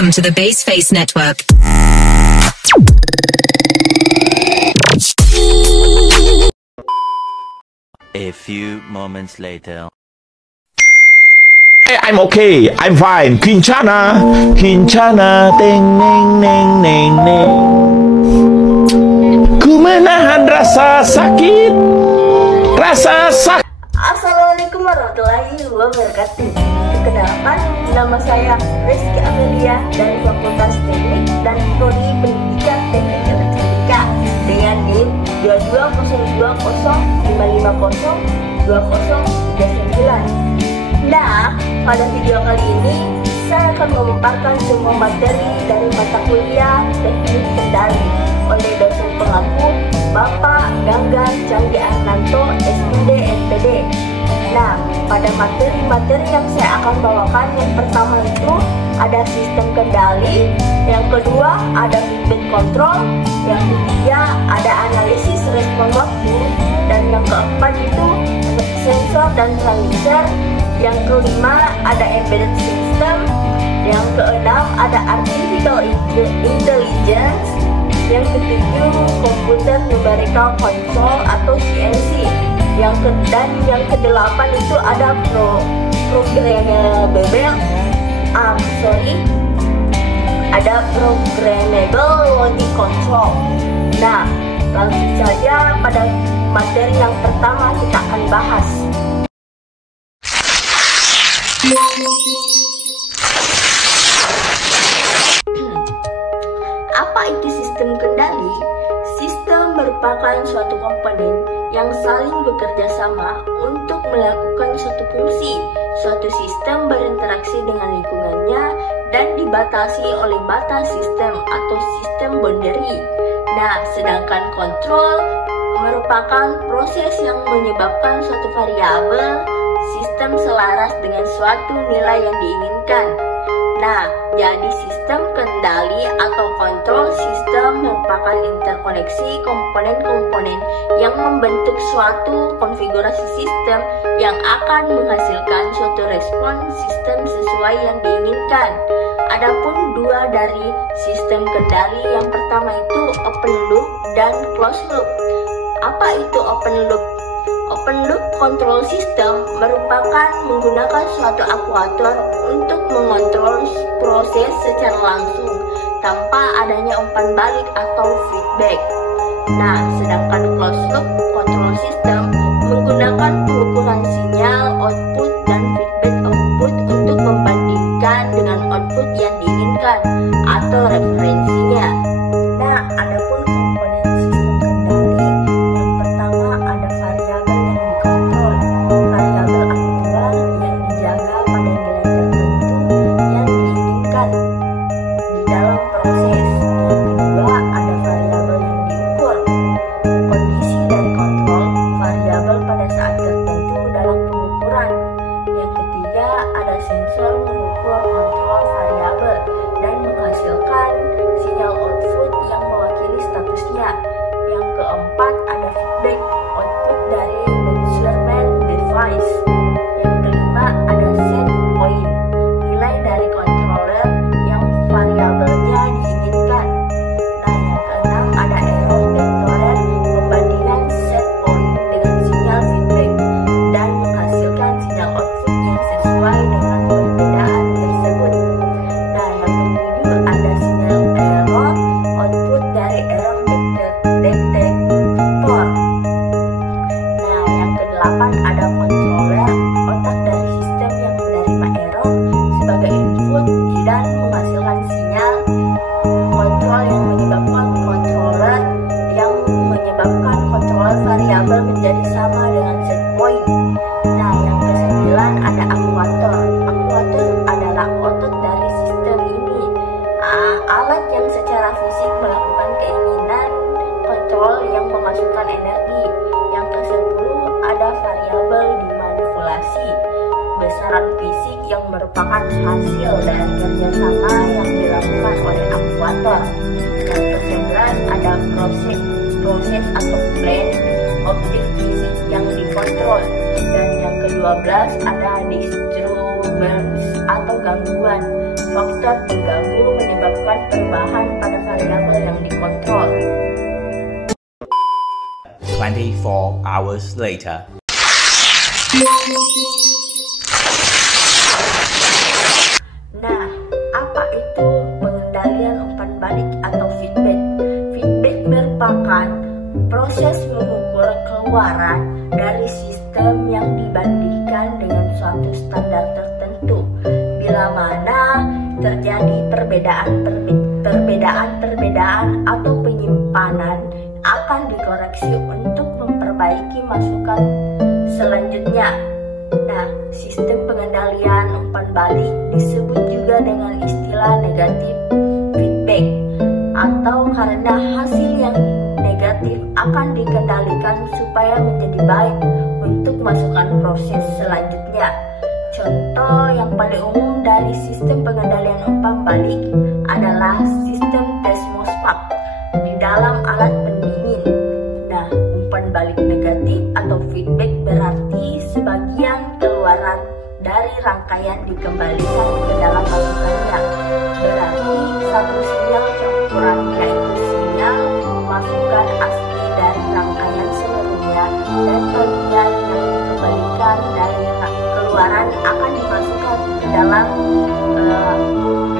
Welcome to the Baseface Network. A few moments later. Hey, I'm okay. I'm fine. Kincana, Kincana, ting, neng, neng, neng, neng. Ku menahan rasa sakit, rasa sakit. Assalamualaikum warahmatullahi wabarakatuh. Perkenalkan, nama saya Rizky Amelia dari Fakultas Teknik dan Prodi Pendidikan Teknik Elektronika dengan NIM 220205502039. Nah, pada video kali ini saya akan memaparkan semua materi dari mata kuliah Teknik Kendali oleh dosen pengaku Bapak Gangga Candi Arnanto SID NPD. Nah, pada materi-materi yang saya akan bawakan, yang pertama itu ada sistem kendali, yang kedua ada feedback control, yang ketiga ada analisis respon waktu, dan yang keempat itu sensor dan transmitter, yang kelima ada embedded system, yang keenam ada artificial intelligence, yang ketujuh komputer numerical control atau CNC, yang kedelapan itu ada programmable logic control. Nah, langsung saja pada materi yang pertama kita akan bahas. Apa itu sistem kendali? Sistem merupakan suatu komponen yang saling bekerja sama untuk melakukan suatu fungsi. Suatu sistem berinteraksi dengan lingkungannya dan dibatasi oleh batas sistem atau sistem boundary. Nah, sedangkan kontrol merupakan proses yang menyebabkan suatu variabel sistem selaras dengan suatu nilai yang diinginkan. Nah, jadi sistem kendali atau kontrol sistem merupakan interkoneksi komponen-komponen yang membentuk suatu konfigurasi sistem yang akan menghasilkan suatu respon sistem sesuai yang diinginkan. Adapun dua dari sistem kendali, yang pertama itu open loop dan closed loop. Apa itu open loop? Open loop control system merupakan menggunakan suatu aktuator untuk mengontrol proses secara langsung tanpa adanya umpan balik atau feedback. Nah, sedangkan closed loop control system menggunakan pengukuran sinyal output dan feedback output untuk membandingkan dengan output yang diinginkan atau referensinya. Nah, adapun komponen sistem kendali, yang pertama ada variabel yang dikontrol, variabel aktual yang dijaga pada nilai tertentu yang diinginkan di dalam proses. Yang kedua ada variabel yang diukur, kondisi dari kontrol variabel pada saat tertentu dalam pengukuran. Yang ketiga ada sensor mengukur kontrol variabel dan menghasilkan sinyal output yang mewakili statusnya. Yang keempat ada feedback output dari measurement device. Yang kelima ada set point, nilai dari controller yang variabelnya diinginkan. Nah, yang keenam ada error vector, pembandingan set point dengan sinyal feedback dan menghasilkan sinyal output yang sesuai dengan perbedaan tersebut. Nah, yang ketujuh ada sinyal error output dari error detector. Nah, yang kedelapan ada controller, otak dari sistem yang menerima error sebagai input dan menghasilkan sinyal kontrol yang menyebabkan controller variabel menjadi sama dengan set point. Nah, yang kesembilan ada aktuator. Aktuator adalah otot dari sistem ini, alat yang secara fisik melakukan keinginan kontrol yang memasukkan energi. Yang ke-10 ada variabel dimanipulasi, besaran fisik yang merupakan hasil dari kerjasama yang dilakukan oleh aktuator. Yang ke-11 ada proses atau plan, objek fisik yang dikontrol. Dan yang ke-12 ada disturbance atau gangguan. faktor pengganggu menyebabkan perubahan pada variabel yang dikontrol. 24 hours later. Nah, apa itu pengendalian umpan balik atau feedback? Feedback merupakan proses mengukur keluaran dari sistem yang dibandingkan dengan suatu standar tertentu. Bila mana terjadi perbedaan atau penyimpanan, akan dikoreksi untuk memperbaiki masukan selanjutnya. Nah, sistem pengendalian umpan balik disebut juga dengan istilah negatif feedback, atau karena hasil yang negatif akan dikendalikan supaya menjadi baik untuk masukan proses selanjutnya. Contoh yang paling umum dari sistem pengendalian umpan balik adalah sistem Desmos-Pak di dalam alat pendingin. Nah, umpan balik negatif atau feedback berarti sebagian keluaran dari rangkaian dikembalikan ke dalam masukannya. Berarti satu sinyal campuran, yaitu sinyal masukan asli dari rangkaian seluruhnya, dan bagian yang dikembalikan dari keluaran akan dimasukkan ke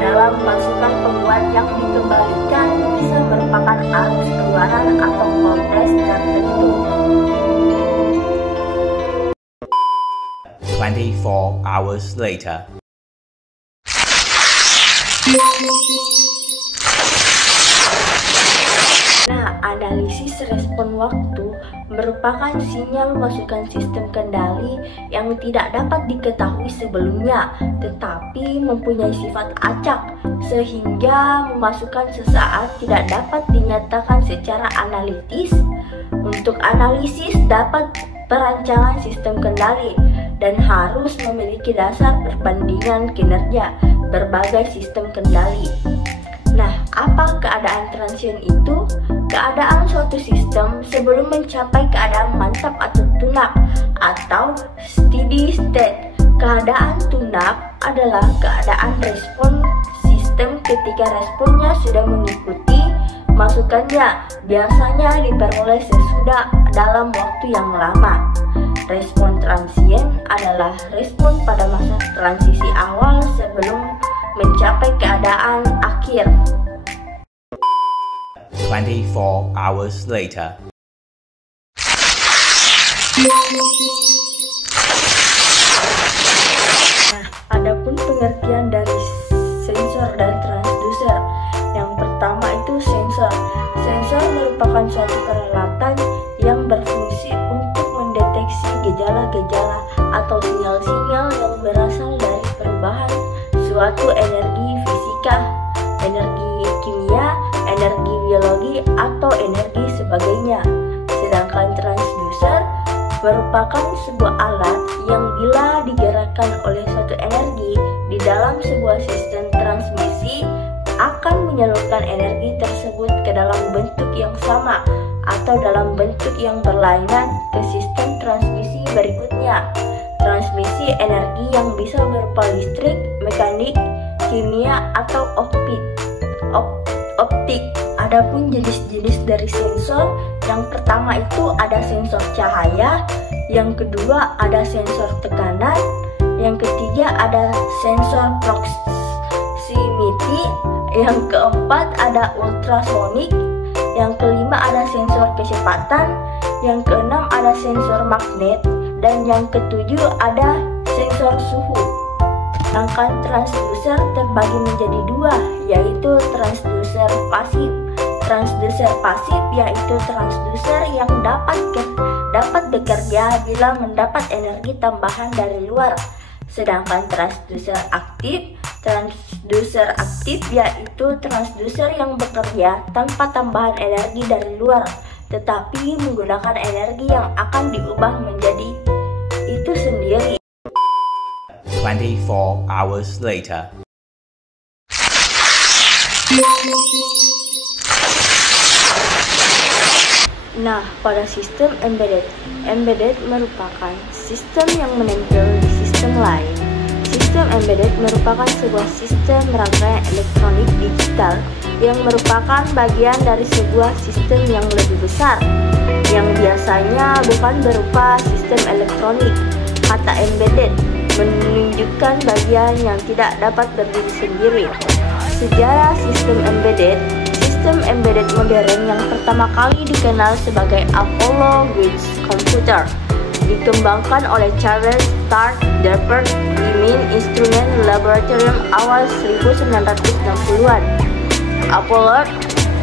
dalam masukan penguat yang dikembalikan bisa merupakan arus keluaran atau voltage tertentu. 24 hours later. Nah, analisis respon waktu merupakan sinyal masukan sistem kendali yang tidak dapat diketahui sebelumnya, tetapi mempunyai sifat acak, sehingga memasukkan sesaat tidak dapat dinyatakan secara analitis. Untuk analisis dapat perancangan sistem kendali dan harus memiliki dasar perbandingan kinerja berbagai sistem kendali. Nah, apa keadaan transient itu? Keadaan suatu sistem sebelum mencapai keadaan mantap atau tunap atau steady state. Keadaan tunap adalah keadaan respon sistem ketika responnya sudah mengikuti masukannya, biasanya diperoleh sesudah dalam waktu yang lama. Respon transient adalah respon pada masa transisi awal sebelum mencapai keadaan akhir. 24 hours later. Nah, adapun pengertian dari sensor dan transducer. Yang pertama itu sensor. Sensor merupakan suatu peralatan yang berfungsi untuk mendeteksi gejala-gejala atau sinyal-sinyal yang berasal dari perubahan suatu energi fisika, energi kimia, energi biologi, atau energi sebagainya. Sedangkan transducer merupakan sebuah alat yang bila digerakkan oleh suatu energi di dalam sebuah sistem transmisi akan menyalurkan energi tersebut ke dalam bentuk yang sama atau dalam bentuk yang berlainan ke sistem transmisi berikutnya. Transmisi energi yang bisa berupa listrik, mekanik, kimia, atau optik. Adapun jenis-jenis dari sensor, yang pertama itu ada sensor cahaya, yang kedua ada sensor tekanan, yang ketiga ada sensor proximity, yang keempat ada ultrasonik, yang kelima ada sensor kecepatan, yang keenam ada sensor magnet, dan yang ketujuh ada sensor suhu. Sedangkan transducer terbagi menjadi dua, yaitu transducer pasif. Transducer pasif yaitu transducer yang dapat bekerja bila mendapat energi tambahan dari luar. Sedangkan transducer aktif yaitu transducer yang bekerja tanpa tambahan energi dari luar, tetapi menggunakan energi yang akan diubah menjadi itu sendiri. 24 hours later. Nah, pada sistem embedded merupakan sistem yang menempel di sistem lain. Sistem embedded merupakan sebuah sistem rangkaian elektronik digital yang merupakan bagian dari sebuah sistem yang lebih besar, yang biasanya bukan berupa sistem elektronik. Kata embedded menunjukkan bagian yang tidak dapat berdiri sendiri. Sejarah sistem embedded modern yang pertama kali dikenal sebagai Apollo Gauge Computer dikembangkan oleh Charles Sturt Draper di Main Instrument Laboratorium awal 1960-an. Apollo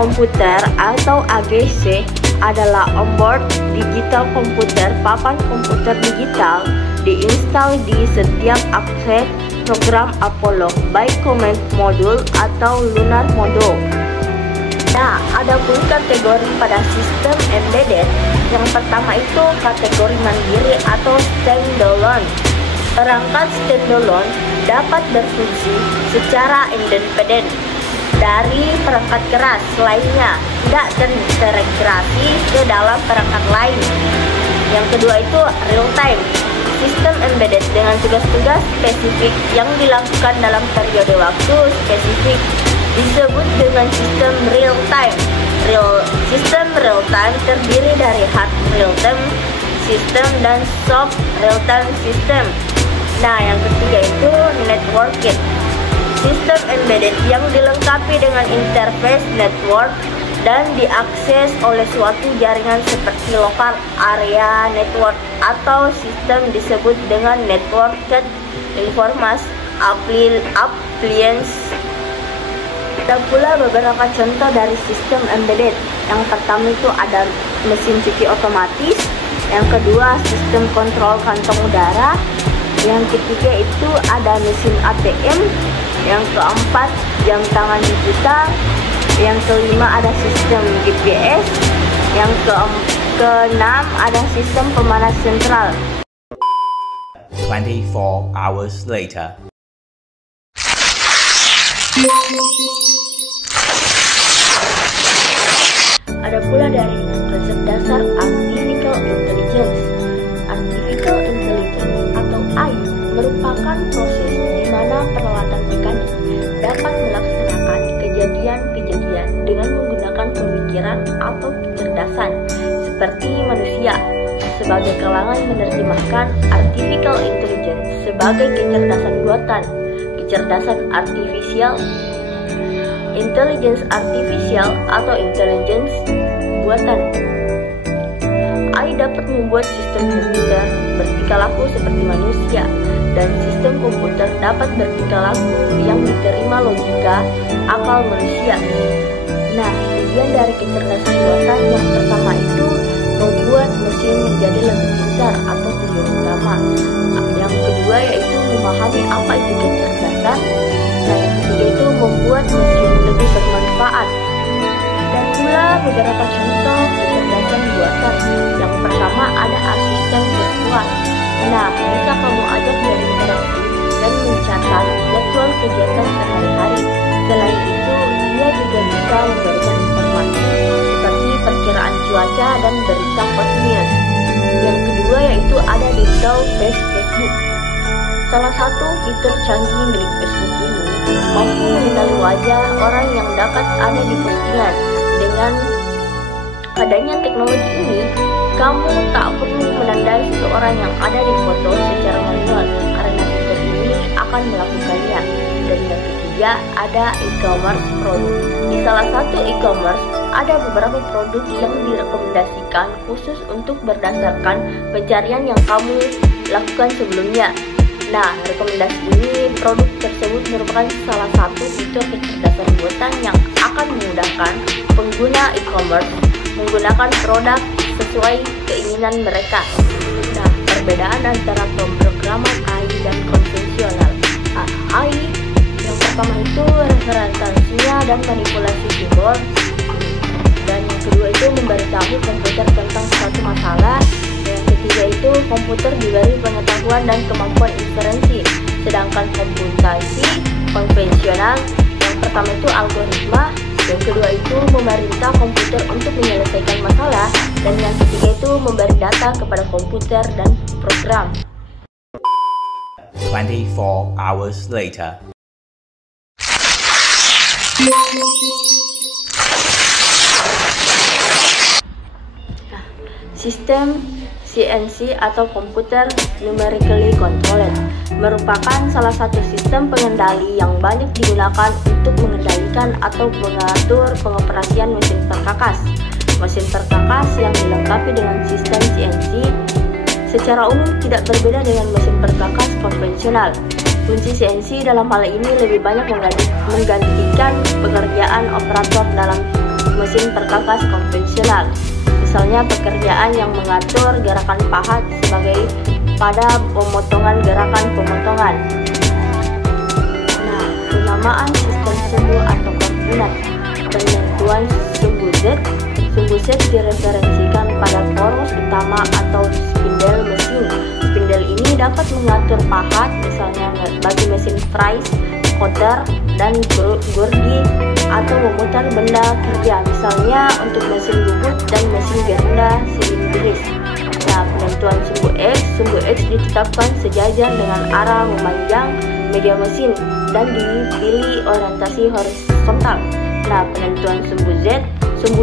Computer atau AGC adalah onboard digital komputer papan komputer digital diinstal di setiap akses program Apollo, baik command module atau lunar module. Nah, ada pun kategori pada sistem embedded. Yang pertama itu kategori mandiri atau standalone. Perangkat standalone dapat berfungsi secara independen dari perangkat keras lainnya, tidak terintegrasi ke dalam perangkat lain. Yang kedua itu real time. Sistem embedded dengan tugas-tugas spesifik yang dilakukan dalam periode waktu spesifik disebut dengan sistem real time. Sistem real time terdiri dari hard real time system dan soft real time system. Nah, yang ketiga itu networking. Sistem embedded yang dilengkapi dengan interface network dan diakses oleh suatu jaringan seperti local area network atau sistem disebut dengan networked information appliance. Ada pula beberapa contoh dari sistem embedded. Yang pertama itu ada mesin cuci otomatis, yang kedua sistem kontrol kantong udara, yang ketiga itu ada mesin ATM, yang keempat jam tangan digital, yang kelima ada sistem GPS, yang keenam ada sistem pemanas sentral. 24 hours later. Ada pula dari konsep dasar Artificial Intelligence. Artificial Intelligence atau AI merupakan proses di mana peralatan mekanik dapat melaksanakan kejadian-kejadian dengan menggunakan pemikiran atau kecerdasan seperti manusia. Sebagai kalangan menerjemahkan Artificial Intelligence sebagai kecerdasan buatan, kecerdasan artifisial, intelligence artifisial atau intelligence buatan. AI dapat membuat sistem komputer bertingkah laku seperti manusia, dan sistem komputer dapat bertingkah laku yang diterima logika akal manusia. Nah, tujuan dari kecerdasan buatan yang pertama itu membuat mesin menjadi lebih pintar atau tujuan utama. Yang kedua yaitu memahami apa itu kecerdasan. Nah, yang ketiga itu membuat mesin lebih bermanfaat. Dan pula beberapa contoh kecerdasan buatan. Yang pertama ada asisten virtual. Nah, bisa kamu ajak berinteraksi dan mencatat jadwal kegiatan sehari-hari. Selain itu, dia juga bisa memberikan informasi seperti perkiraan cuaca dan berita hot news. Yang kedua yaitu ada digital face Facebook. Salah satu fitur canggih milik Facebook ini mampu mengenali wajah orang yang dapat ada di postingan. Dengan adanya teknologi ini, kamu tak perlu menandai seseorang yang ada di foto secara manual karena fitur ini akan melakukannya. Dan yang ketiga ada e-commerce produk. Di salah satu e-commerce ada beberapa produk yang direkomendasikan khusus untuk berdasarkan pencarian yang kamu lakukan sebelumnya. Nah, rekomendasi ini produk tersebut merupakan salah satu fitur kecerdasan buatan yang akan memudahkan pengguna e-commerce menggunakan produk sesuai keinginan mereka. Nah, perbedaan antara pemrograman AI dan konvensional. AI yang pertama itu representasinya dan manipulasi keyboard, dan yang kedua itu memberitahu komputer tentang suatu masalah. Yang ketiga itu komputer diberi pengetahuan dan kemampuan inferensi. Sedangkan komputasi konvensional yang pertama itu algoritma, yang kedua itu memerintah komputer untuk menyelesaikan masalah, dan yang ketiga itu memberi data kepada komputer dan program. 24 hours later. Sistem CNC atau Computer Numerically Controlled merupakan salah satu sistem pengendali yang banyak digunakan untuk mengendalikan atau mengatur pengoperasian mesin perkakas. Mesin perkakas yang dilengkapi dengan sistem CNC secara umum tidak berbeda dengan mesin perkakas konvensional. Fungsi CNC dalam hal ini lebih banyak menggantikan pekerjaan operator dalam mesin perkakas konvensional. Misalnya pekerjaan yang mengatur gerakan pahat sebagai pada pemotongan gerakan pemotongan. Nah, penamaan sistem sumbu atau koordinat penentuan sumbu Z. Sumbu Z direferensikan pada poros utama atau spindle mesin. Spindle ini dapat mengatur pahat, misalnya bagi mesin Fries, Cotter, dan Gordy, atau memutar benda kerja, misalnya untuk mesin bubut dan mesin gerunda silindris. Nah, penentuan sumbu X ditetapkan sejajar dengan arah memanjang media mesin dan dipilih orientasi horizontal. Nah, penentuan sumbu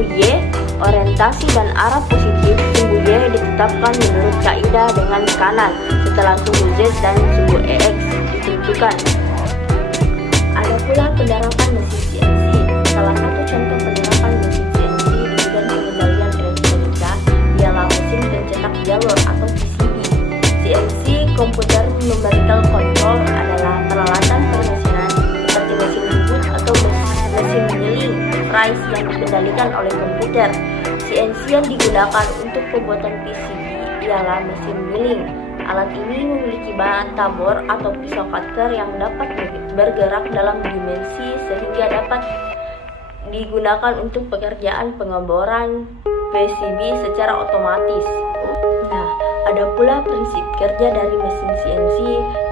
Y, orientasi dan arah positif sumbu Y ditetapkan menurut kaidah dengan kanan setelah sumbu Z dan sumbu X ditentukan. Ada pula penerapan mesin CNC. Salah satu contoh penerapan mesin CNC di bidang pengendalian elektronika ialah mesin pencetak jalur atau PCB. CNC Computer Numerical Control adalah peralatan permesinan seperti mesin bubut atau mesin milling Fries yang dikendalikan oleh komputer. CNC yang digunakan untuk pembuatan PCB ialah mesin milling. Alat ini memiliki bahan tabor atau pisau cutter yang dapat bergerak dalam dimensi sehingga dapat digunakan untuk pekerjaan pengeboran PCB secara otomatis. Nah, ada pula prinsip kerja dari mesin CNC.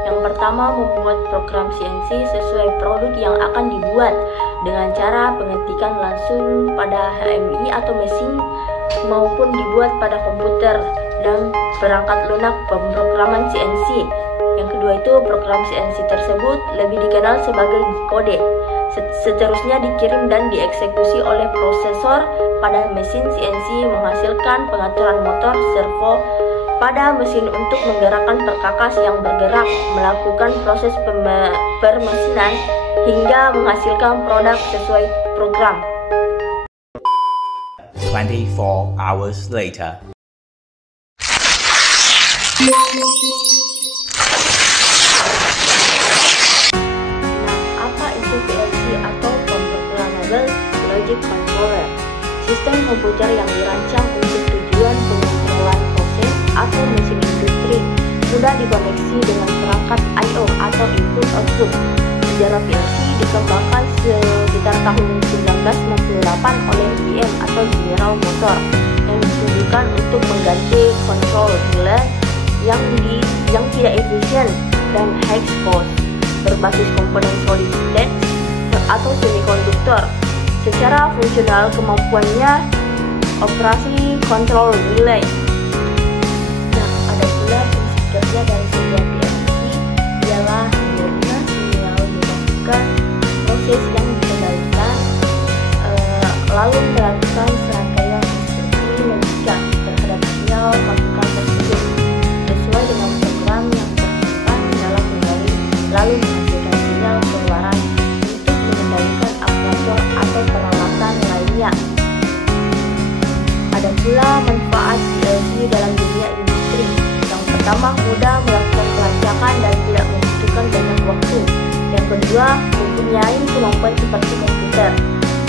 Yang pertama, membuat program CNC sesuai produk yang akan dibuat dengan cara pengetikan langsung pada HMI atau mesin maupun dibuat pada komputer dan perangkat lunak pemrograman CNC. Yang kedua itu program CNC tersebut lebih dikenal sebagai kode. Seterusnya dikirim dan dieksekusi oleh prosesor pada mesin CNC menghasilkan pengaturan motor servo pada mesin untuk menggerakkan perkakas yang bergerak, melakukan proses permesinan hingga menghasilkan produk sesuai program. 24 hours later. Apa itu PLC atau Programmable Logic Controller? Sistem komputer yang dirancang untuk tujuan pengontrolan proses atau mesin industri, mudah dikoneksi dengan perangkat I/O atau input-output. Sejarah PLC dikembangkan sekitar tahun 1968 oleh GM atau General Motor yang ditujukan untuk mengganti control relay yang tidak efisien dan high cost berbasis komponen solid state atau semikonduktor. Secara fungsional kemampuannya operasi control relay. Nah, ada pula prinsip kerja dari sebuah PLC ialah menerima sinyal memasukkan proses yang dikendalikan lalu melakukan serangkaian instruksi logika terhadap sinyal masukan tersebut sesuai dengan program yang tersimpan dalam memori, lalu menghasilkan sinyal keluaran untuk mengendalikan aktuator atau peralatan lainnya. Ada pula manfaat PLC dalam dunia industri. Yang pertama, mudah melakukan pelacakan dan tidak membutuhkan banyak waktu. Yang kedua, mempunyai kemampuan seperti komputer.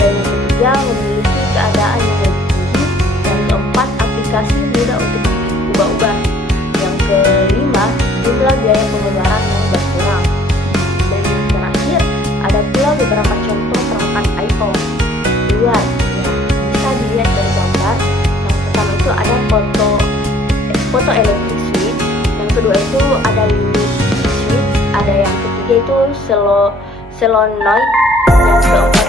Dan yang ketiga, memiliki keadaan yang lebih tinggi. Yang keempat, aplikasi mudah untuk diubah-ubah. Yang kelima, jumlah biaya pengeluaran yang berkurang. Dan yang terakhir, ada pula beberapa contoh perangkat I/O luar yang bisa dilihat dari gambar. Yang pertama itu ada foto electric switch. Yang kedua itu ada limit switch. Ada yang ketiga itu solenoid. Yang keempat